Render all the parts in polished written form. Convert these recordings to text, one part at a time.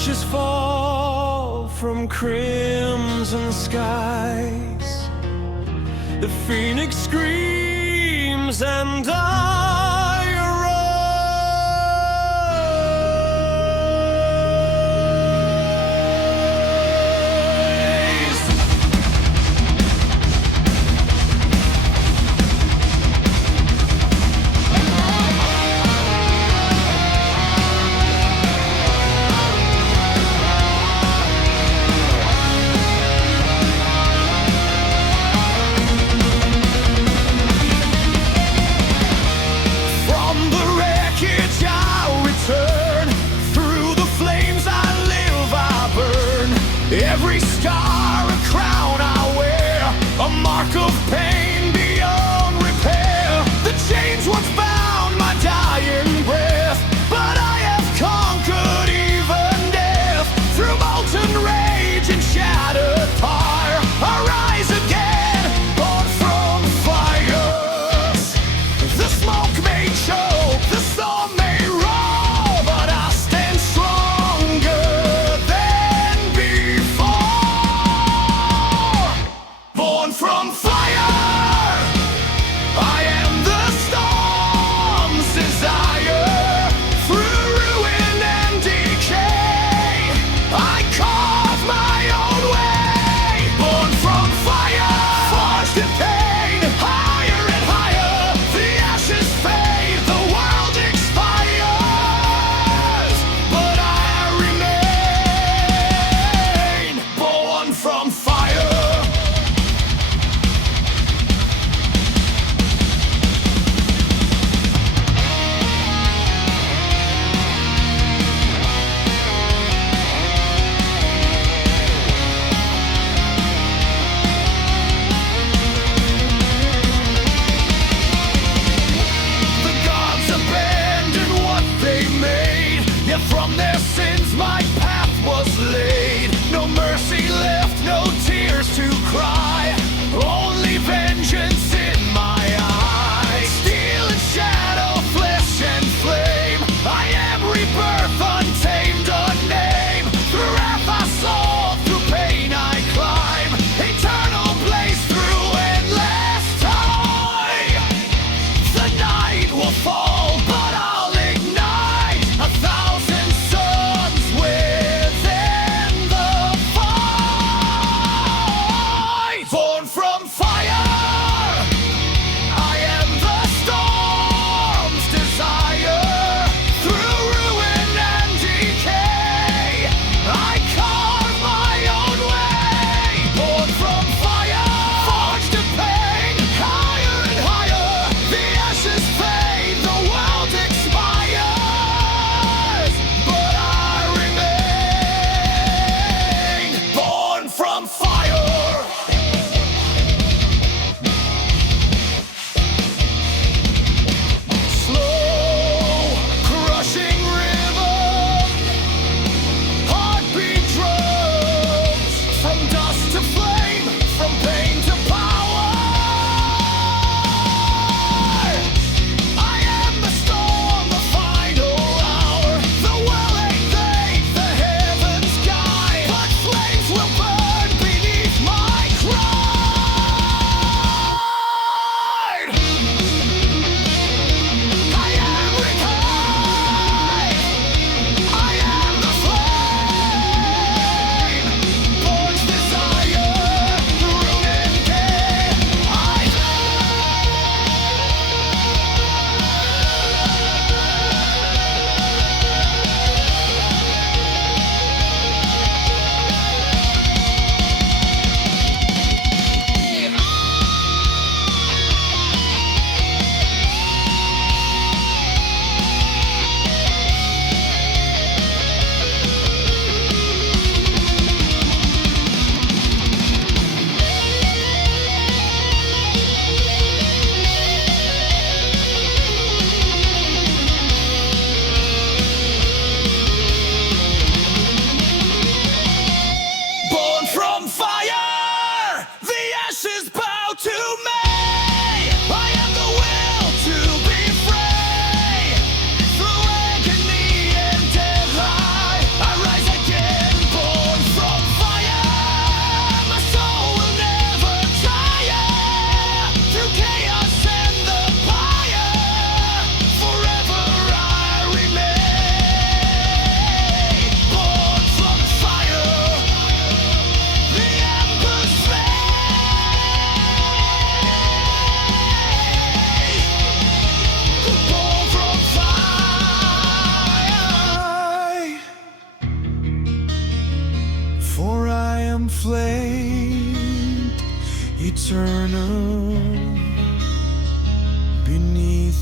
ashes fall from crimson skies. The phoenix screams and I arise.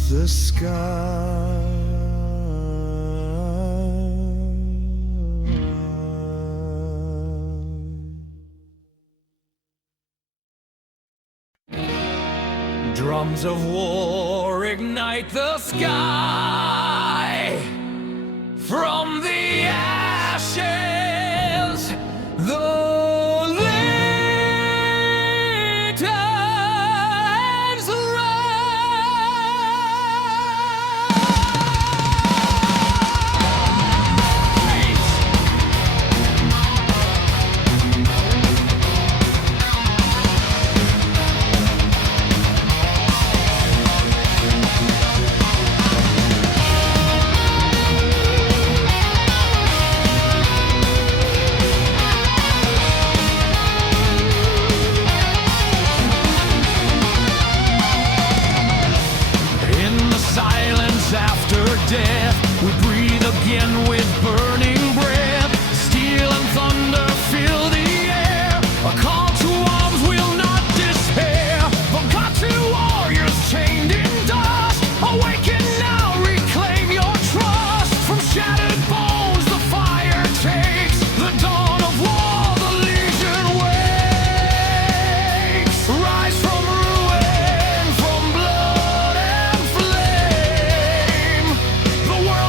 the sky. Drums of war ignite the sky. From the ashes, the lanterns after death, we breathe again with burning breath. Steel and thunder fill the air. A call to arms will not despair. Forgotten warriors chained in dust, awaken now, reclaim your trust. From shattered bones the fire takes. The dawn of war, the legion wakes. Rise from ruin, from blood and flame. The world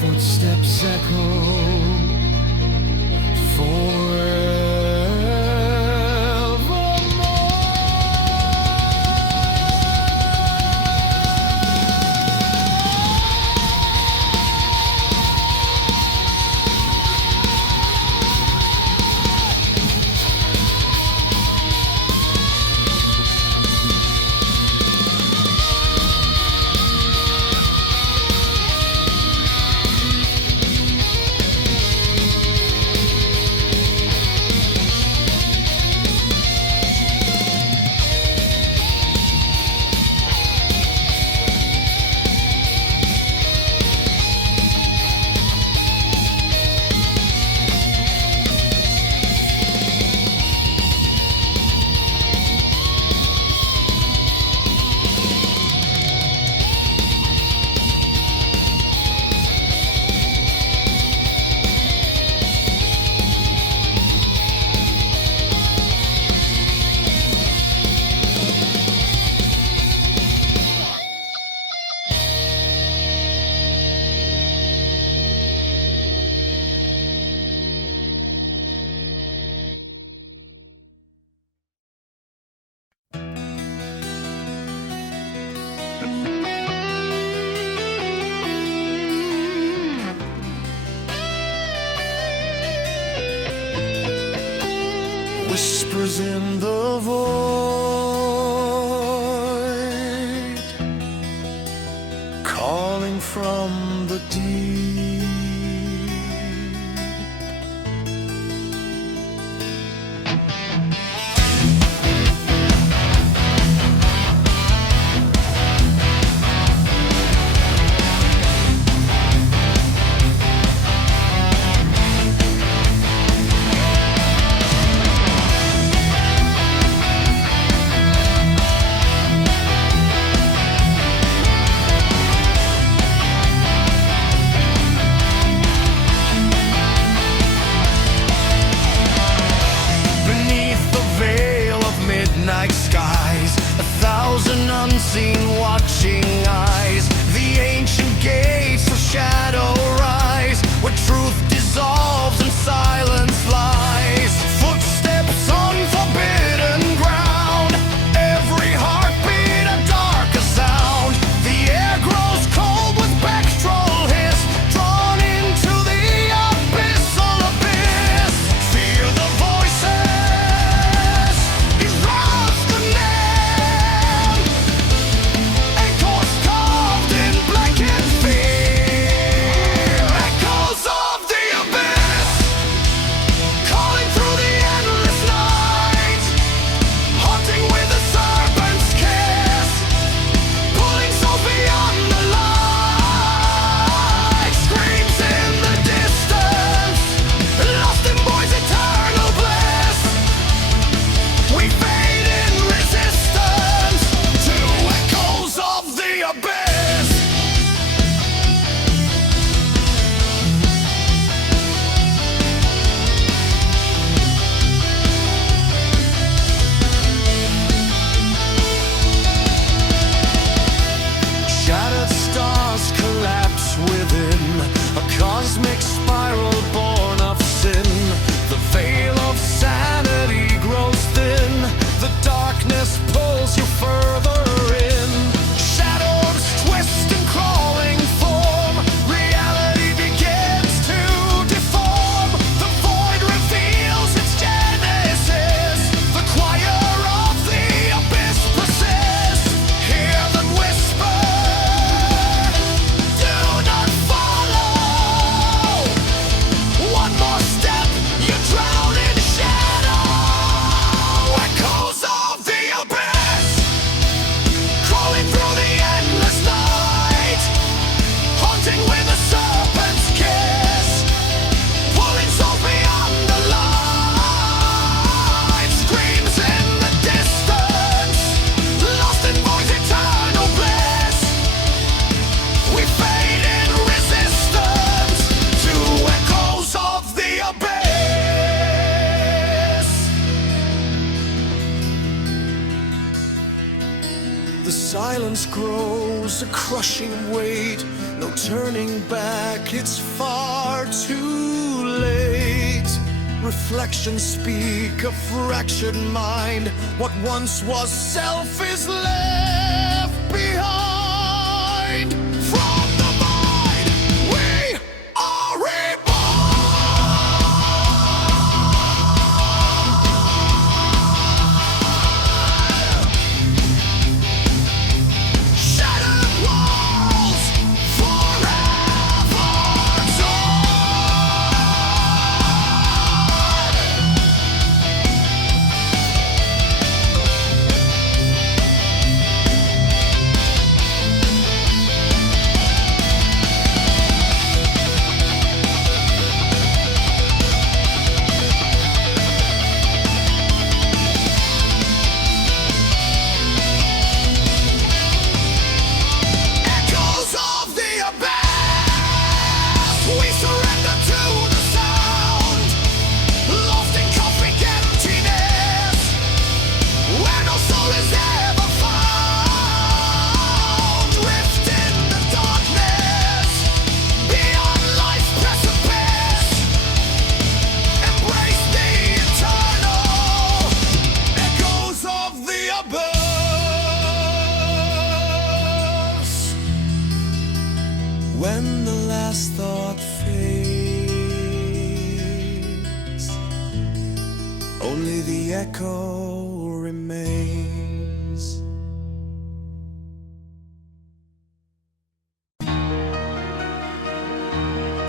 Footsteps echo whispers in the void, calling from the deep. Night skies, 1,000 unseen watching eyes. The ancient gates of shadow rise, where truth dissolves and silence lies. Footsteps on forbidden ground, every heartbeat a darker sound. The air grows cold with spectral hiss, drawn into the abyssal abyss. Fear the voices. Echoes come The silence grows, a crushing weight. No turning back, it's far too late. Reflections speak a fractured mind. What once was self is left behind. From the void, we are shattered walls forever echoes of the abyss. We surrender to the sound, lost in cosmic emptiness, where no soul is ever found. Drift in the darkness, beyond life's precipice. Embrace the eternal, echoes of the abyss. When the last thought fades, only the echo remains.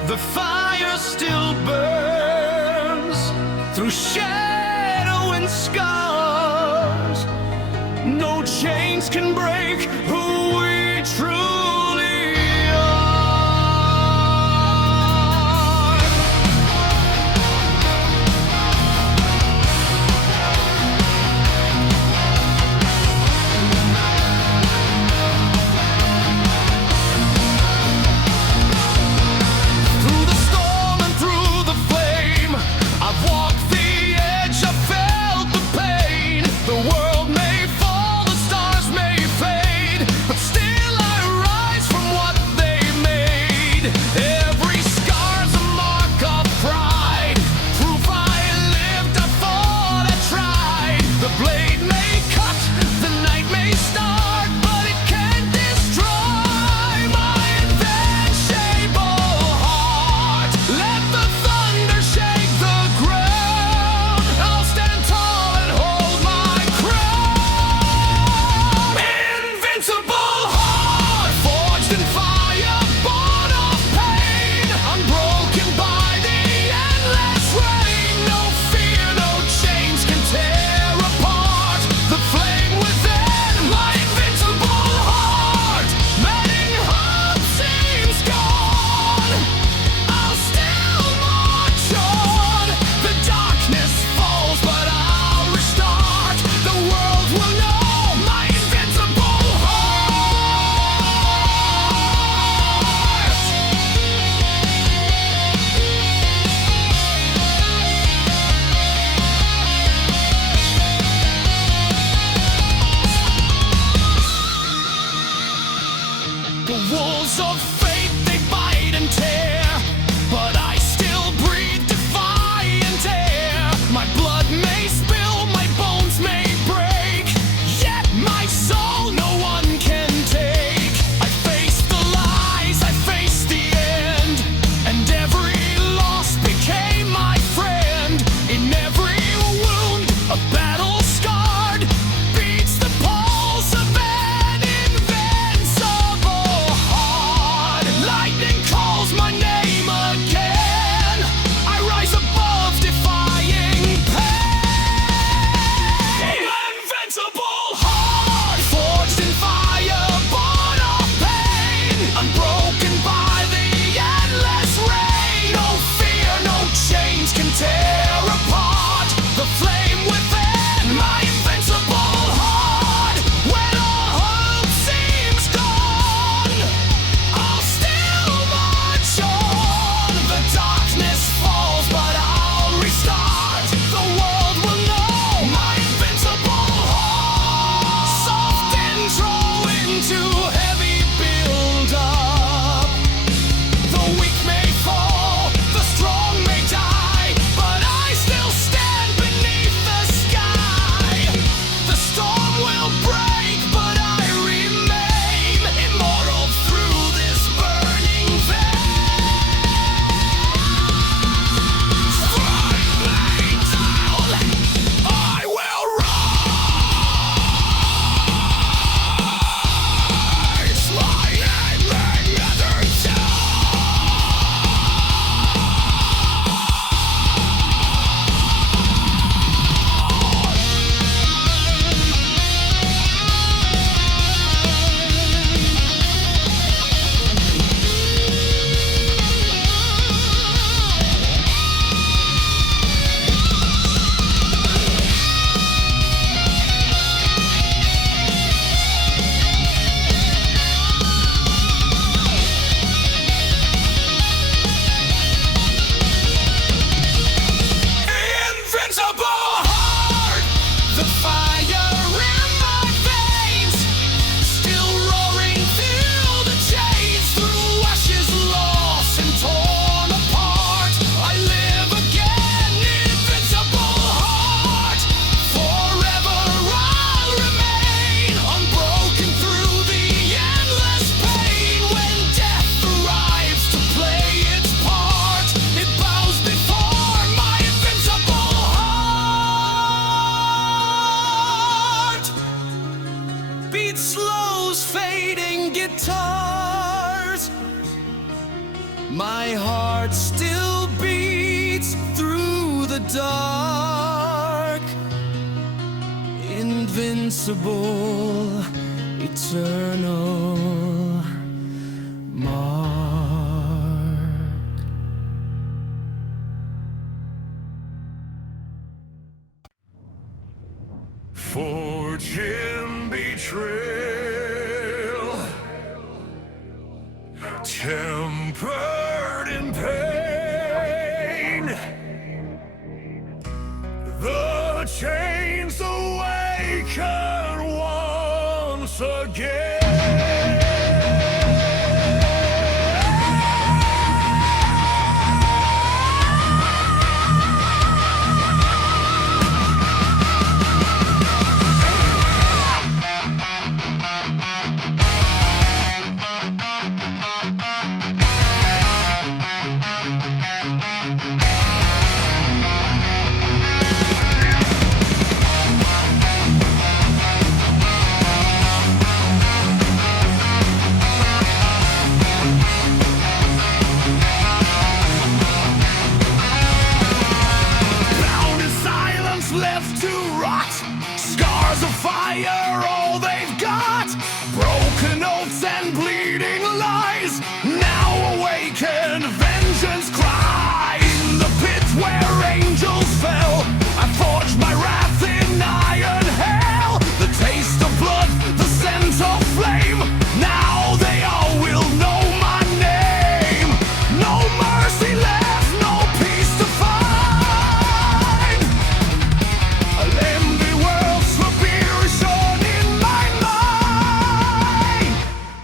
The fire still burns through shadow and scars. No chains can break who we truly are. Through the storm and through the flame, I've walked the edge, I've felt the pain. The world may fall, the stars may fade, but still I rise from what they made. Every scar's a mark of pride, proof I lived, I fought, I tried. The blade may cut, the night may start, but it can't destroy my invincible heart. Let the thunder shake the ground, I'll stand tall and hold my crown. Invincible heart, forged in fire, born of pain, unbroken by the endless rain. No fear, no chains can tear apart the flame within my invincible heart. Many hope seems gone, I'll still march on. The darkness falls, but I'll restart. The world will know my invincible heart. The wolves of fate, they bite and tear, but I still breathe defiant air. My blood may spill, my bones may break, yet my soul no one can take. I face the lies, I face the end, and every loss became my friend. In every wound, a battle scarred beats the pulse of an invincible heart. guitars. My heart still beats through the dark. Invincible, eternal, marked. Fortune betrayal, tempered in pain. The chains awaken once again. Left to rot, scars of fire, all they've got. Broken oaths and bleeding lies, now awaken, vengeance cry. In the pit where angels fell, I forged my wrath in iron hell. The taste of blood, the scent of flame, now they all will know my name. No mercy left, no peace to find.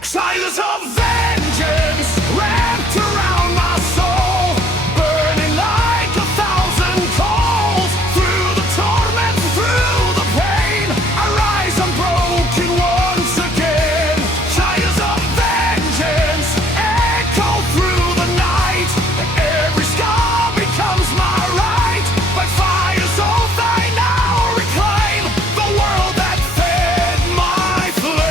Silence of vengeance wrapped around my soul, burning like 1,000 coals. Through the torment, through the pain, I rise unbroken once again. Silence of vengeance echo through the night. Every scar becomes my right. By fire's oath I now reclaim the world that fed my flame.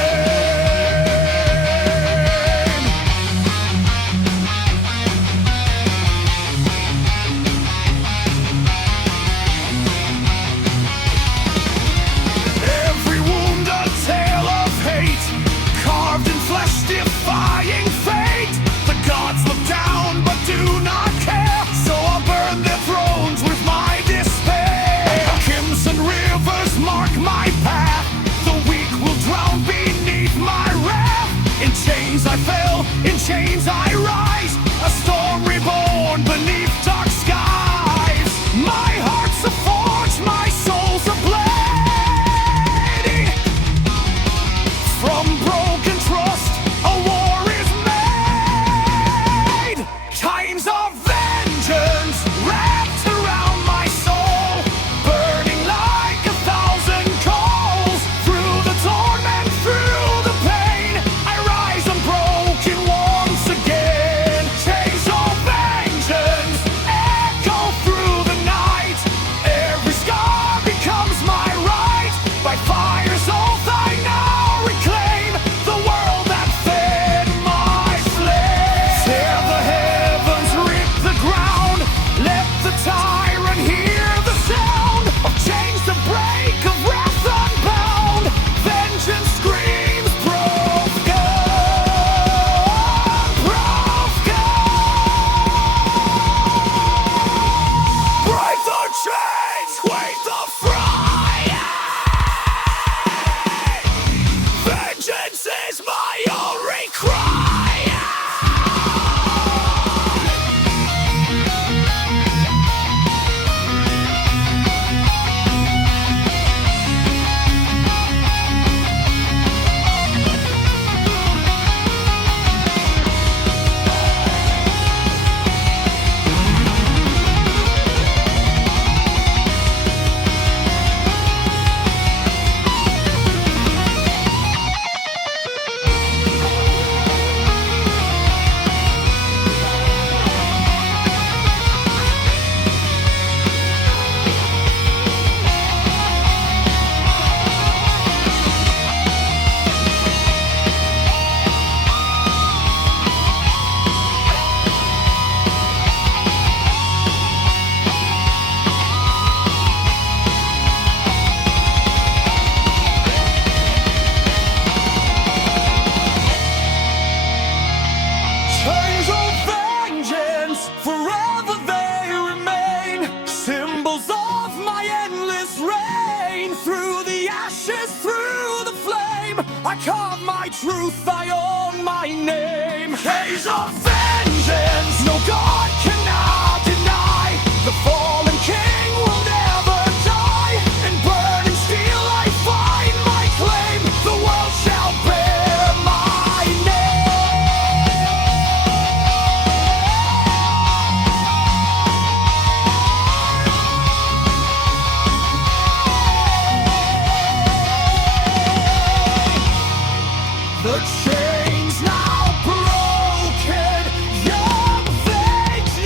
Every wound a tale of hate, carved in flesh defying fate. The gods look down but do not care, so I'll burn their thrones with my despair. Crimson rivers mark my path, the weak will drown beneath my wrath. In chains I fell, in chains I rise, a storm reborn beneath dark skies. My heart's a forge, my soul's a blade. From broken trust, a war is made. Times of vengeance wrapped around my soul, burning like 1,000 coals. Through the torment, through the pain, I rise unbroken once again. truth, I own my name. Days of vengeance, no God cannot deny. The fallen king will never die. In burning steel I find my claim. The world shall bear my name. The chains now broken, young fate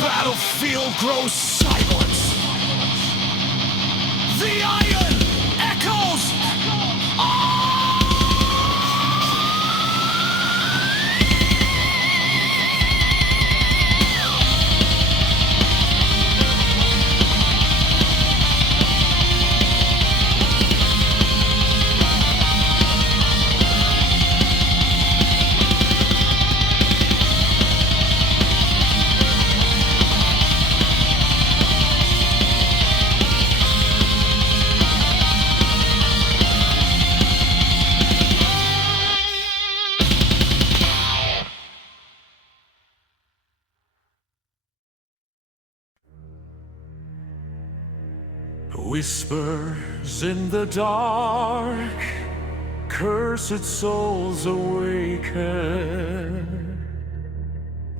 battlefield grows silent. The iron echoes. Whispers in the dark, cursed souls awaken.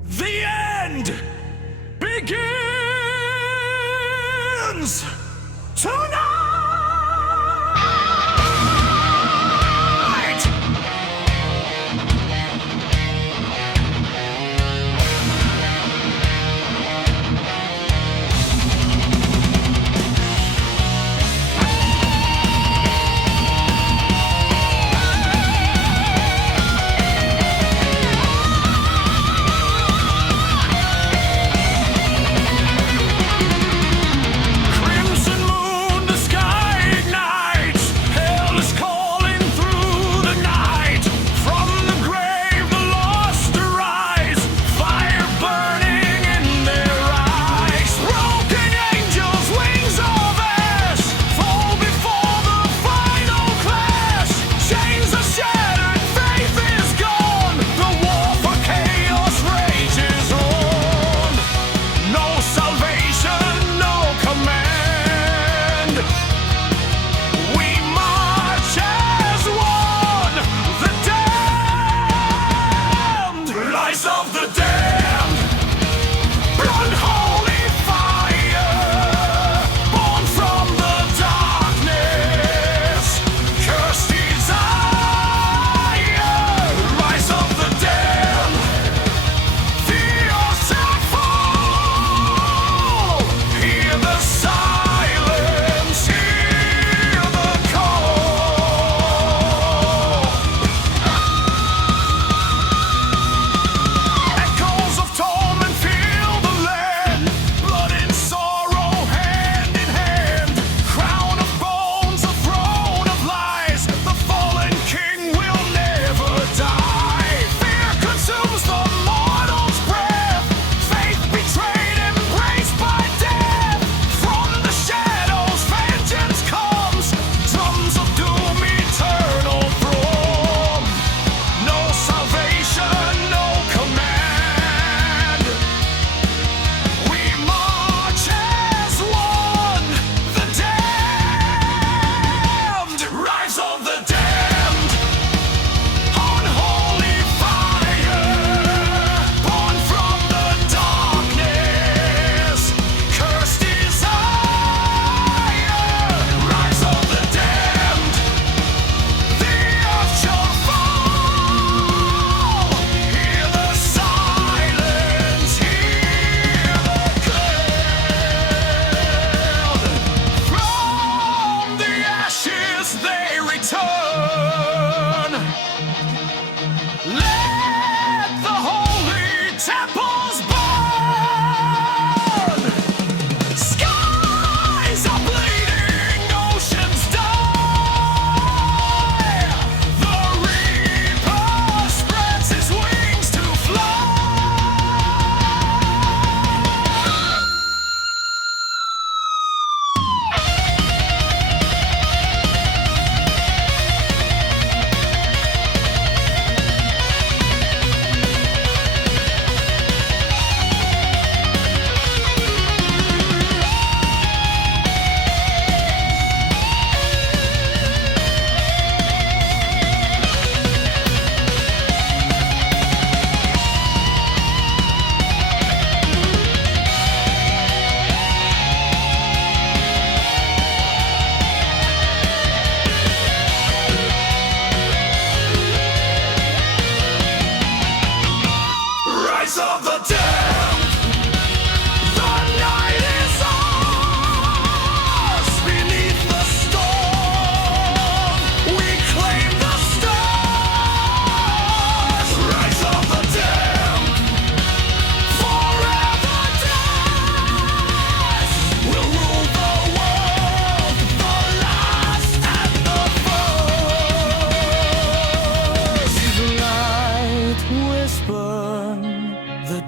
The end begins tonight!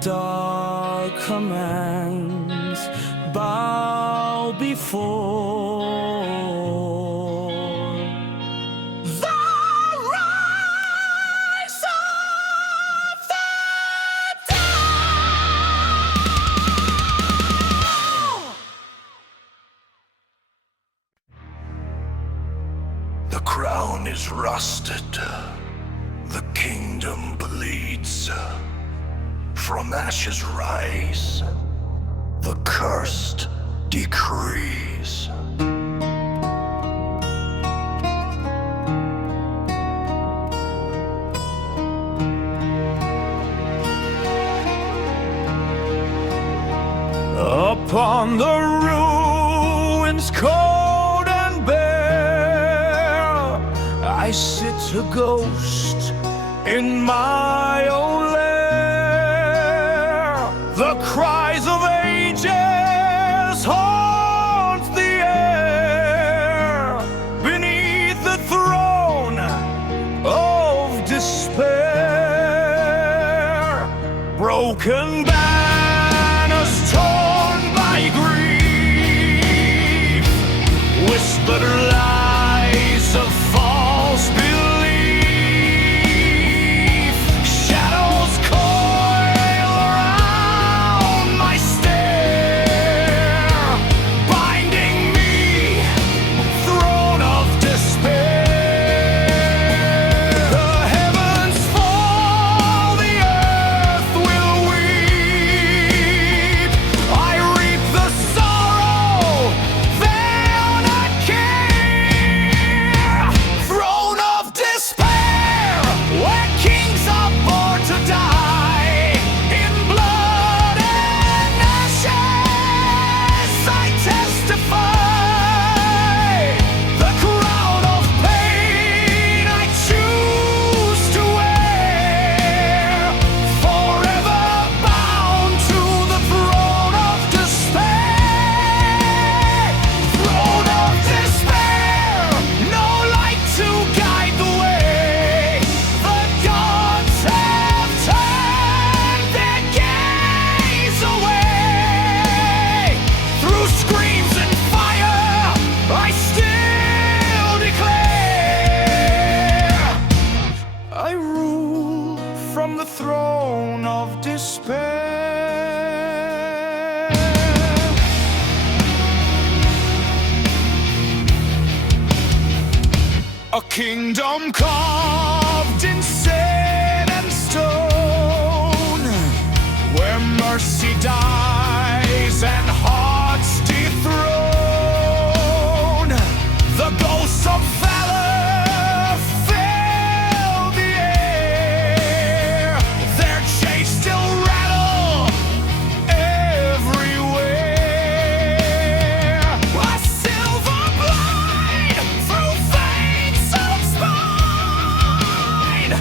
dark commands bow before the rise of the dawn. The crown is rusted, the kingdom bleeds. From ashes rise, the cursed decrees. Upon the ruins cold and bare, I sit a ghost in my own lair. The cries of ages haunt the air beneath the throne of despair. Broken banners torn by grief, whispered lies of false belief. Shadows coil around my stair, binding me, throne of despair. The heavens fall, the earth will weep. I reap the sorrow they'll not care. Throne of despair, where kings are born to die. In blood and ashes I testify. The crown of pain I choose to wear, forever bound to the throne of despair. Throne of despair, no light to guide the way. The gods have turned their gaze away. Through screams and fire, I still declare, I rule from the throne of despair. A kingdom carved in sand and stone, where mercy dies and hearts dethrone. The ghosts of valor fill the air, their chains still rattle everywhere. A silver blade through veins of spine,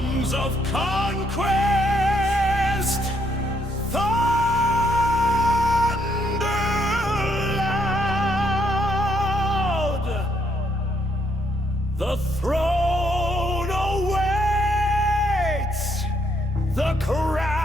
drums of conquest, thunder loud. The throne awaits the crown.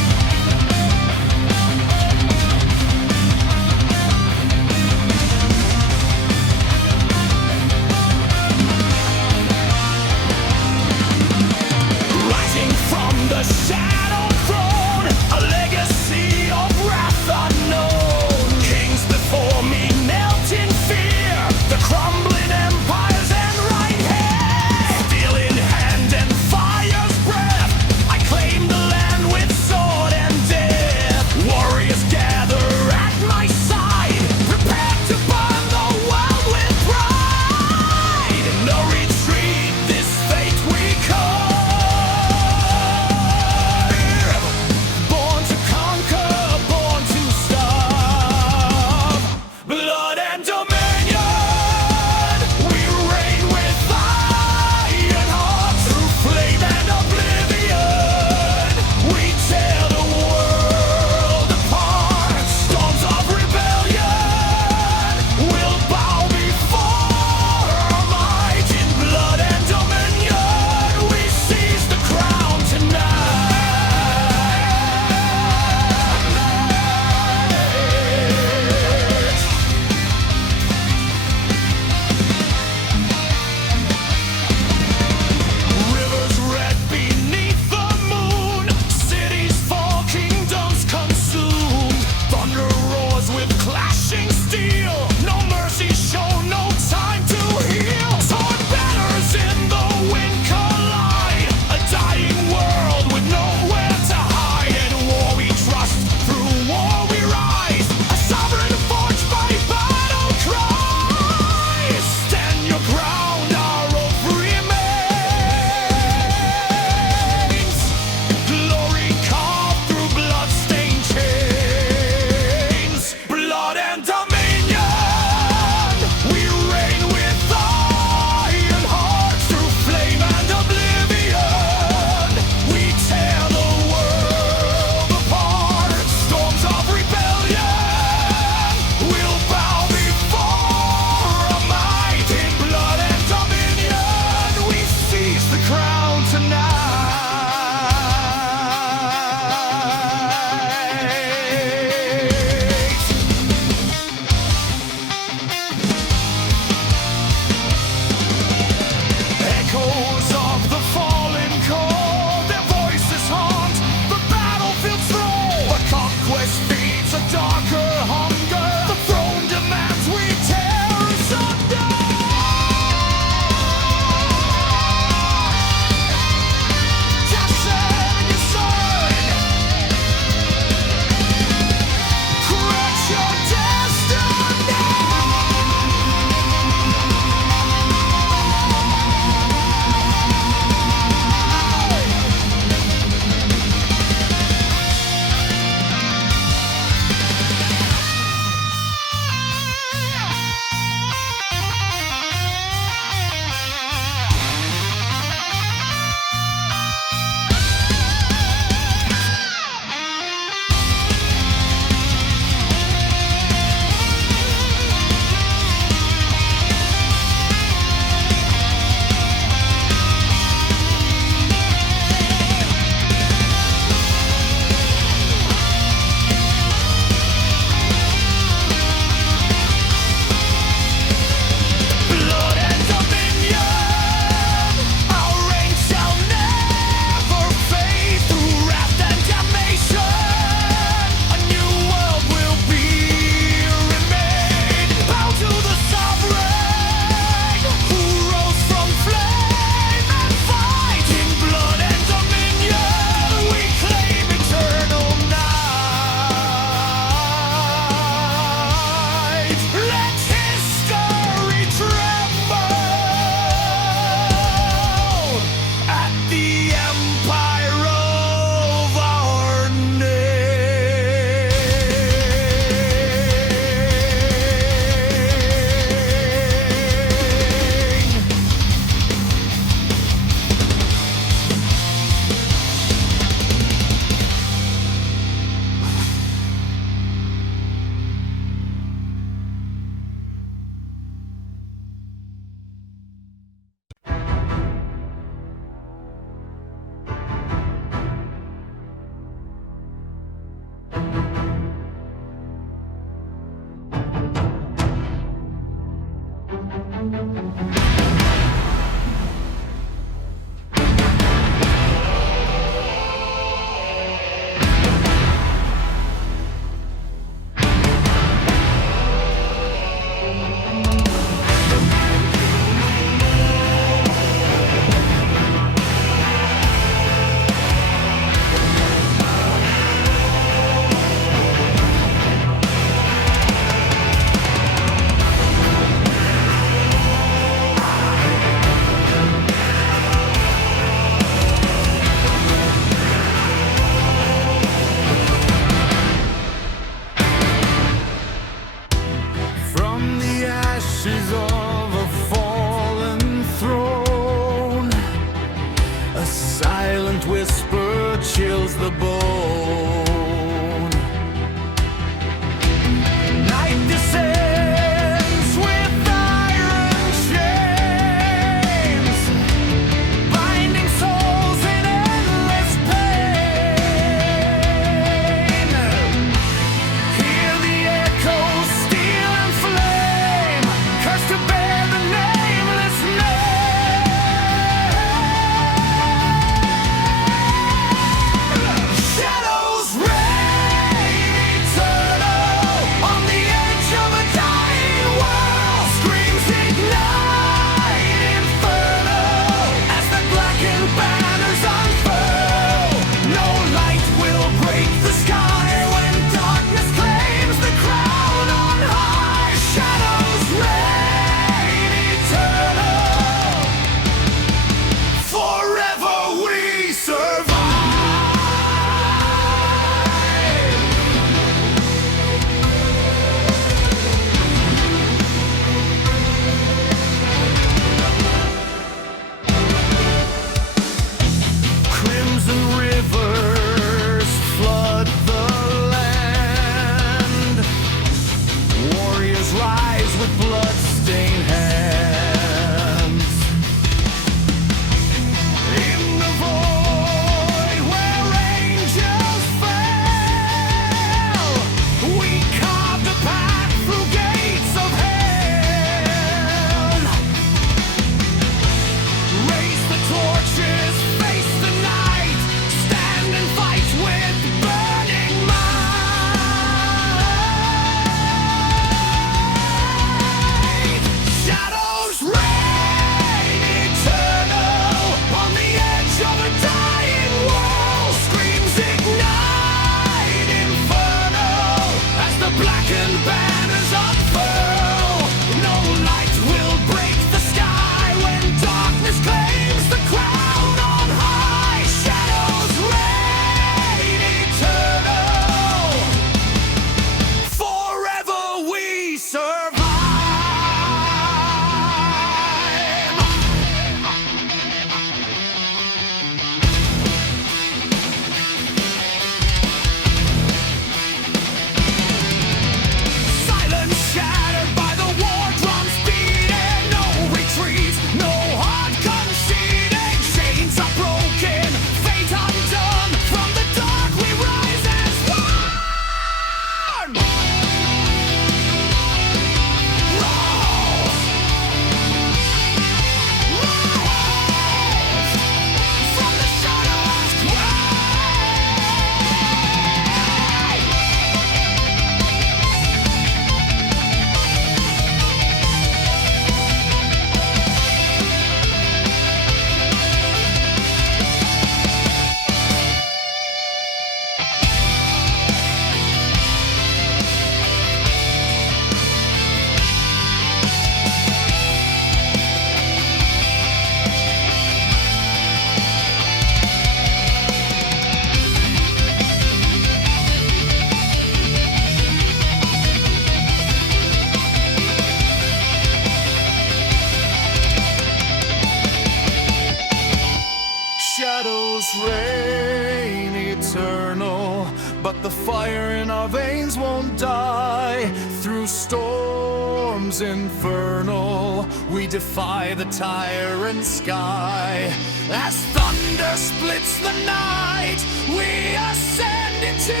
but the fire in our veins won't die. Through storms infernal, we defy the tyrant sky. As thunder splits the night, we ascend into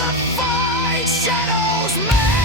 the fight. Shadows made